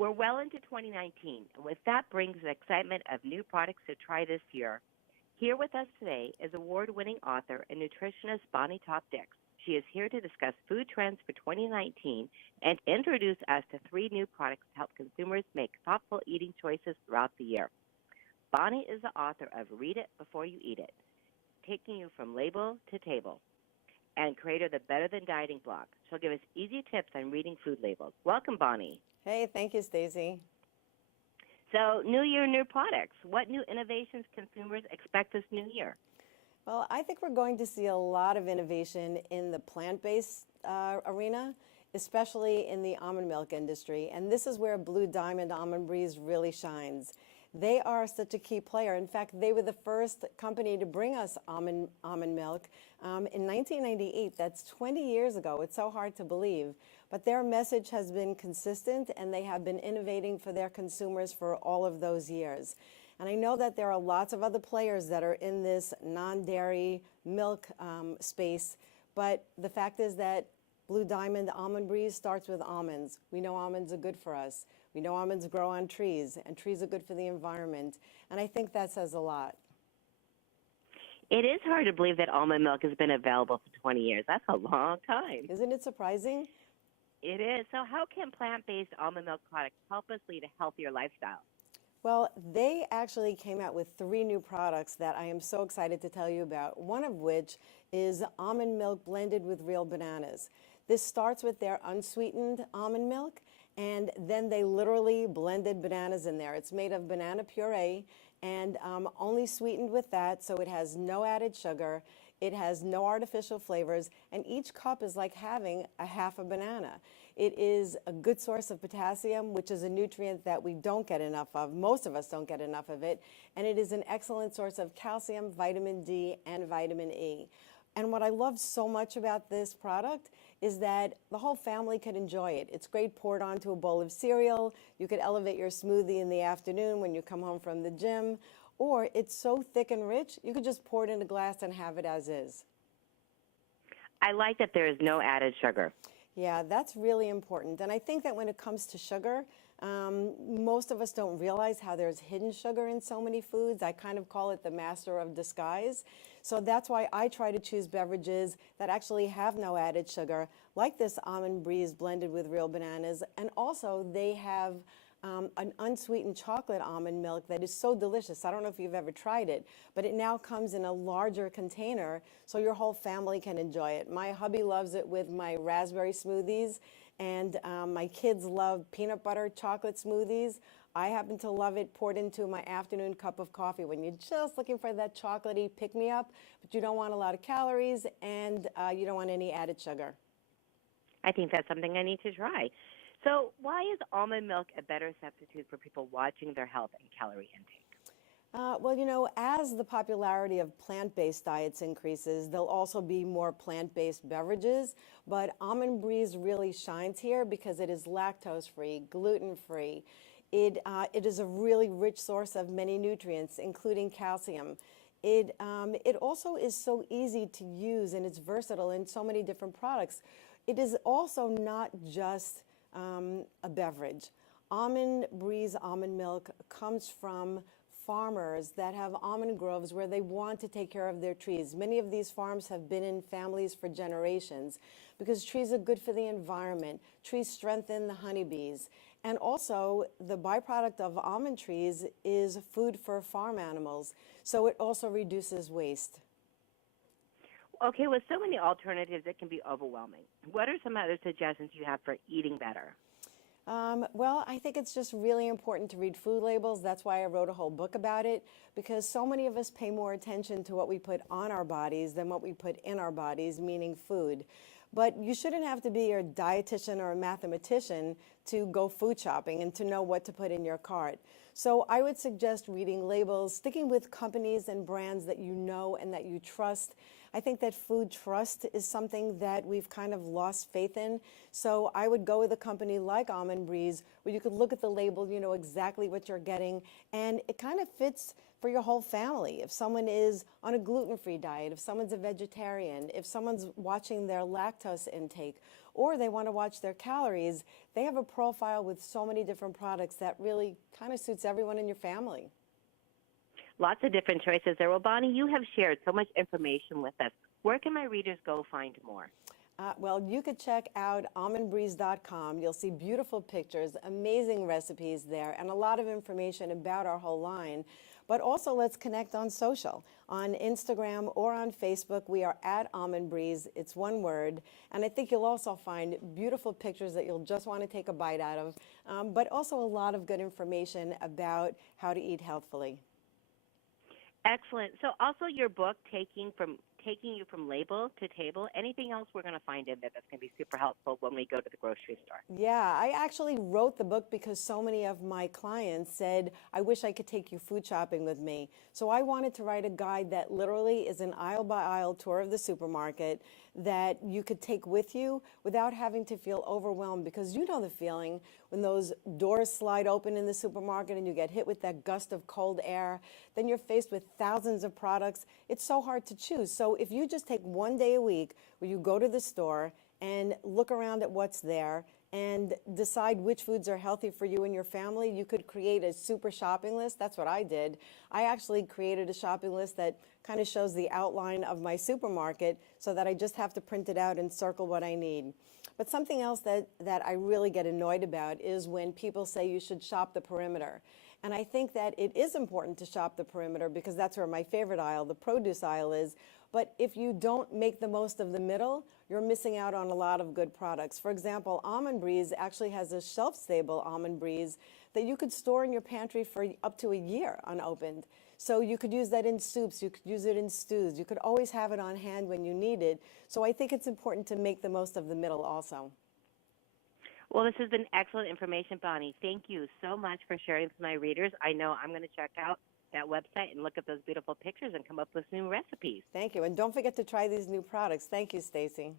We're well into 2019, and with that brings the excitement of new products to try this year. Here with us today is award-winning author and nutritionist Bonnie Taub-Dix. She is here to discuss food trends for 2019 and introduce us to three new products to help consumers make thoughtful eating choices throughout the year. Bonnie is the author of Read It Before You Eat It, taking you from label to table, and creator of the Better Than Dieting blog. She'll give us easy tips on reading food labels. Welcome, Bonnie. Hey, thank you, Stacy. So, new year, new products. What new innovations consumers expect this new year? Well, I think we're going to see a lot of innovation in the plant-based arena, especially in the almond milk industry. And this is where Blue Diamond Almond Breeze really shines. They are such a key player. In fact, they were the first company to bring us almond milk in 1998. That's 20 years ago. It's so hard to believe. But their message has been consistent, and they have been innovating for their consumers for all of those years. And I know that there are lots of other players that are in this non-dairy milk space, but the fact is that Blue Diamond Almond Breeze starts with almonds. We know almonds are good for us. We know almonds grow on trees, and trees are good for the environment. And I think that says a lot. It is hard to believe that almond milk has been available for 20 years. That's a long time. Isn't it surprising? It is. So how can plant-based almond milk products help us lead a healthier lifestyle? Well, they actually came out with three new products that I am so excited to tell you about, one of which is almond milk blended with real bananas. This starts with their unsweetened almond milk, and then they literally blended bananas in there. It's made of banana puree and only sweetened with that, so it has no added sugar. It has no artificial flavors, and each cup is like having a half a banana. It is a good source of potassium, which is a nutrient that we don't get enough of. Most of us don't get enough of it. And it is an excellent source of calcium, vitamin D, and vitamin E. And what I love so much about this product is that the whole family can enjoy it. It's great poured onto a bowl of cereal. You could elevate your smoothie in the afternoon when you come home from the gym. Or it's so thick and rich, you could just pour it in a glass and have it as is. I like that there is no added sugar. Yeah, that's really important. And I think that when it comes to sugar, most of us don't realize how there's hidden sugar in so many foods. I kind of call it the master of disguise. So that's why I try to choose beverages that actually have no added sugar, like this Almond Breeze blended with real bananas. And also they have an unsweetened chocolate almond milk that is so delicious. I don't know if you've ever tried it, but it now comes in a larger container so your whole family can enjoy it. My hubby loves it with my raspberry smoothies, and my kids love peanut butter chocolate smoothies. I happen to love it poured into my afternoon cup of coffee when you're just looking for that chocolatey pick-me-up, but you don't want a lot of calories and you don't want any added sugar. I think that's something I need to try. So why is almond milk a better substitute for people watching their health and calorie intake? Well, you know, as the popularity of plant-based diets increases, there'll also be more plant-based beverages. But Almond Breeze really shines here because it is lactose-free, gluten-free. It is a really rich source of many nutrients, including calcium. It also is so easy to use, and it's versatile in so many different products. It is also not just a beverage. Almond Breeze almond milk comes from farmers that have almond groves where they want to take care of their trees. Many of these farms have been in families for generations because trees are good for the environment. Trees strengthen the honeybees. And also, the byproduct of almond trees is food for farm animals. So it also reduces waste. Okay, with so many alternatives, it can be overwhelming. What are some other suggestions you have for eating better? Well, I think it's just really important to read food labels. That's why I wrote a whole book about it, because so many of us pay more attention to what we put on our bodies than what we put in our bodies, meaning food. But you shouldn't have to be a dietitian or a mathematician to go food shopping and to know what to put in your cart. So I would suggest reading labels, sticking with companies and brands that you know and that you trust. I think that food trust is something that we've kind of lost faith in. So I would go with a company like Almond Breeze, where you could look at the label, you know exactly what you're getting, and it kind of fits for your whole family. If someone is on a gluten-free diet, if someone's a vegetarian, if someone's watching their lactose intake, or they want to watch their calories, they have a profile with so many different products that really kind of suits everyone in your family. Lots of different choices there. Well, Bonnie, you have shared so much information with us. Where can my readers go find more? Well, you could check out almondbreeze.com. You'll see beautiful pictures, amazing recipes there, and a lot of information about our whole line. But also, let's connect on social. On Instagram or on Facebook, we are at Almond Breeze. It's one word. And I think you'll also find beautiful pictures that you'll just want to take a bite out of, but also a lot of good information about how to eat healthfully. Excellent. So also your book, Taking You from Label to Table. Anything else we're going to find in there that's going to be super helpful when we go to the grocery store? Yeah, I actually wrote the book because so many of my clients said, I wish I could take you food shopping with me. So I wanted to write a guide that literally is an aisle by aisle tour of the supermarket that you could take with you without having to feel overwhelmed, because you know the feeling when those doors slide open in the supermarket and you get hit with that gust of cold air, then you're faced with thousands of products. It's so hard to choose. So if you just take one day a week where you go to the store and look around at what's there and decide which foods are healthy for you and your family, you could create a super shopping list. That's what I did. I actually created a shopping list that kind of shows the outline of my supermarket so that I just have to print it out and circle what I need. But something else that I really get annoyed about is when people say you should shop the perimeter. And I think that it is important to shop the perimeter because that's where my favorite aisle, the produce aisle, is. But if you don't make the most of the middle, you're missing out on a lot of good products. For example, Almond Breeze actually has a shelf-stable Almond Breeze that you could store in your pantry for up to a year unopened. So you could use that in soups, you could use it in stews, you could always have it on hand when you need it. So I think it's important to make the most of the middle also. Well, this has been excellent information, Bonnie. Thank you so much for sharing with my readers. I know I'm going to check out that website and look at those beautiful pictures and come up with new recipes. Thank you. And don't forget to try these new products. Thank you, Stacy.